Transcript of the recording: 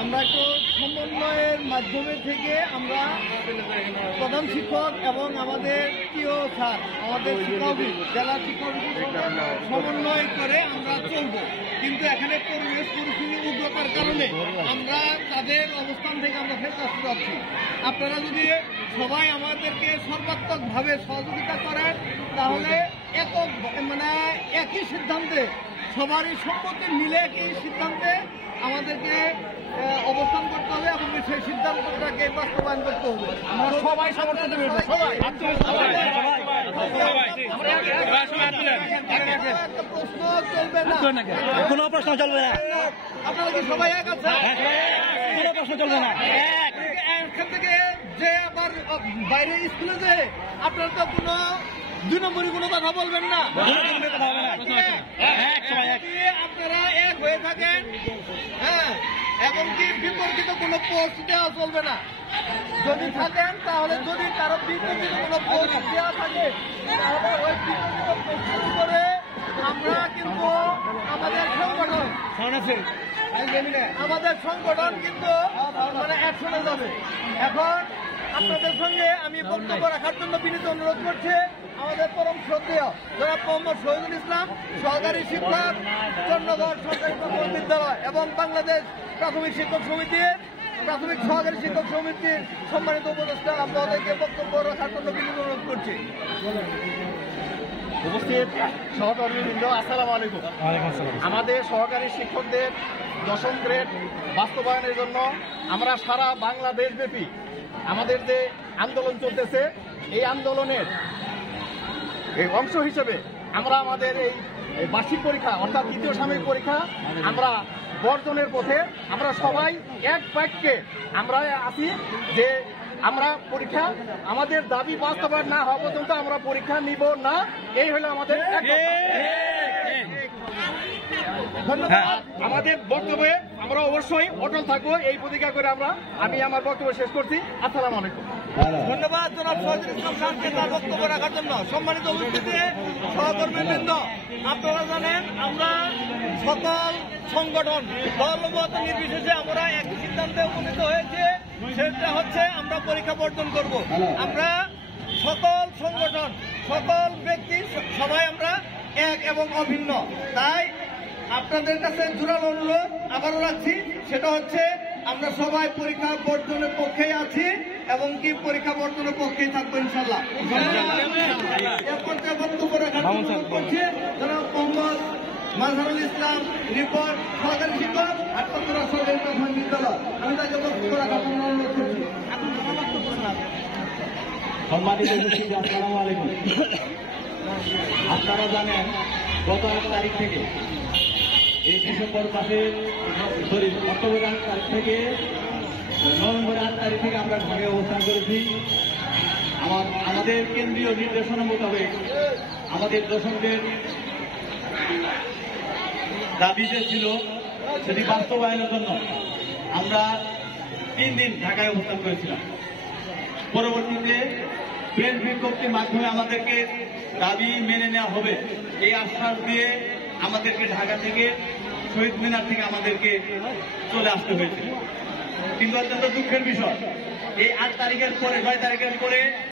আমরা একটু সমন্বয়ের মাধ্যমে থেকে আমরা প্রধান শিক্ষক এবং আমাদের প্রিয় স্যার, আমাদের শিক্ষাবিদ, জেলা শিক্ষাবিদ সমন্বয় করে আমরা চলব। কিন্তু এখানে পরিবেশ পরিস্থিতি উগ্রতার কারণে আমরা তাদের অবস্থান থেকে আমরা ফেরত আসতে যাচ্ছি। আপনারা যদি সবাই আমাদেরকে সর্বাত্মকভাবে সহযোগিতা করেন তাহলে একই সিদ্ধান্তে, সবারই সম্মতি মিলে একই সিদ্ধান্তে আমাদেরকে অবস্থান করতে হবে এবং সেই সিদ্ধান্তটাকে বাস্তবায়ন করতে হবে। আমরা সবাই সমর্থন দেব। প্রশ্ন চলবে না, কোনো প্রশ্ন চলবে না। আপনারা কি সবাই এক আছেন? কোনো প্রশ্ন চলবে না। এখান থেকে যে আবার বাইরে স্কুলে যে আপনারা তো কোনো 2 নম্বরই কোনো কথা বলবেন না। আপনারা এক হয়ে থাকেন, হ্যাঁ, এবং কি বিপরীত কোনো পোস্ট দেওয়া চলবে না। যদি থাকেন তাহলে যদি কারো বিপরীত কোনো পোস্ট দেওয়া থাকে তাহলে ওই বিপরীত পোস্টের উপরে আমরা কিন্তু আমাদের সংগঠন কিন্তু অ্যাকশনে যাবে। এখন আপনাদের সঙ্গে আমি বক্তব্য রাখার জন্য বিনীত অনুরোধ করছি আমাদের পরম শ্রদ্ধেয় জনাব মোহাম্মদ শহীদুল ইসলাম, সহকারী শিক্ষক, চন্দ্রগড় সরকারি প্রাথমিক বিদ্যালয় এবং বাংলাদেশ প্রাথমিক শিক্ষক সমিতির প্রাথমিক সহকারী শিক্ষক সমিতির সম্মানিত উপদেষ্টা আপনাদেরকে বক্তব্য রাখার জন্য বিনীত অনুরোধ করছি। উপস্থিত সহকর্মীবৃন্দ, আসসালামু আলাইকুম। আমাদের সহকারী শিক্ষকদের 10ম গ্রেড বাস্তবায়নের জন্য আমরা সারা বাংলাদেশ ব্যাপী আমাদের যে আন্দোলন চলতেছে, এই আন্দোলনের অংশ হিসেবে আমরা আমাদের এই বার্ষিক পরীক্ষা অর্থাৎ 3য় সাময়িক পরীক্ষা আমরা বর্জনের পথে আমরা সবাই এক বাক্যে আমরা আছি যে আমরা পরীক্ষা, আমাদের দাবি বাস্তবায়ন না হওয়া পর্যন্ত আমরা পরীক্ষা নিব না। এই হলো আমাদের ধন্যবাদ। আমাদের বক্তব্যে আমরা অবশ্যই অটল থাকবো, এই প্রতিজ্ঞা করে আমি আমার বক্তব্য শেষ করছি। আসসালামু আলাইকুম। ধন্যবাদ জনাব শহীদুল ইসলাম খানকে তার বক্তব্য রাখার জন্য। সম্মানিত উপস্থিতি সহকর্মীবৃন্দ, আপনারা জানেন আমরা সকল সংগঠন দলমত নির্বিশেষে আমরা একই সিদ্ধান্তে উপনীত হয়েছে, সেটা হচ্ছে আমরা পরীক্ষা বর্জন করব। আমরা সকল সংগঠন, সকল ব্যক্তি সবাই আমরা এক এবং অভিন্ন। তাই আপনাদের কাছে জোরালো অনুরোধ আবারও রাখছি, সেটা হচ্ছে আমরা সবাই পরীক্ষা বর্জনের পক্ষেই আছি এবং কি পরীক্ষা বর্জনের পক্ষেই থাকবো ইনশাল্লাহ। বক্তব্য রাখার অনুরোধ করছি জনাব মোহাম্মদ মাজহারুল ইসলাম রিপন, সহকারী শিক্ষক, আটপাত্রা সরকারি প্রাথমিক বিদ্যালয়। আমি তাকে বক্তব্য রাখার জন্য অনুরোধ করছি। সম্মানিত উপস্থিতি, আসসালামু আলাইকুম। আপনারা জানেন গত 8 তারিখ থেকে এই ডিসেম্বর মাসের অক্টোবর 8 তারিখ থেকে নভেম্বর 8 তারিখ থেকে আমরা ঘরে অবস্থান করেছি। আমাদের কেন্দ্রীয় নির্দেশনা মোতাবেক আমাদের দশমদের দাবি যে ছিল সেটি বাস্তবায়নের জন্য আমরা 3 দিন ঢাকায় অবস্থান করেছিলাম। পরবর্তীতে প্রেস বিজ্ঞপ্তির মাধ্যমে আমাদেরকে দাবি মেনে নেওয়া হবে এই আশ্বাস দিয়ে আমাদেরকে ঢাকা থেকে শহীদ মিনার থেকে আমাদেরকে চলে আসতে হয়েছে। কিন্তু অত্যন্ত দুঃখের বিষয়, এই 8 তারিখের পরে 9 তারিখের পরে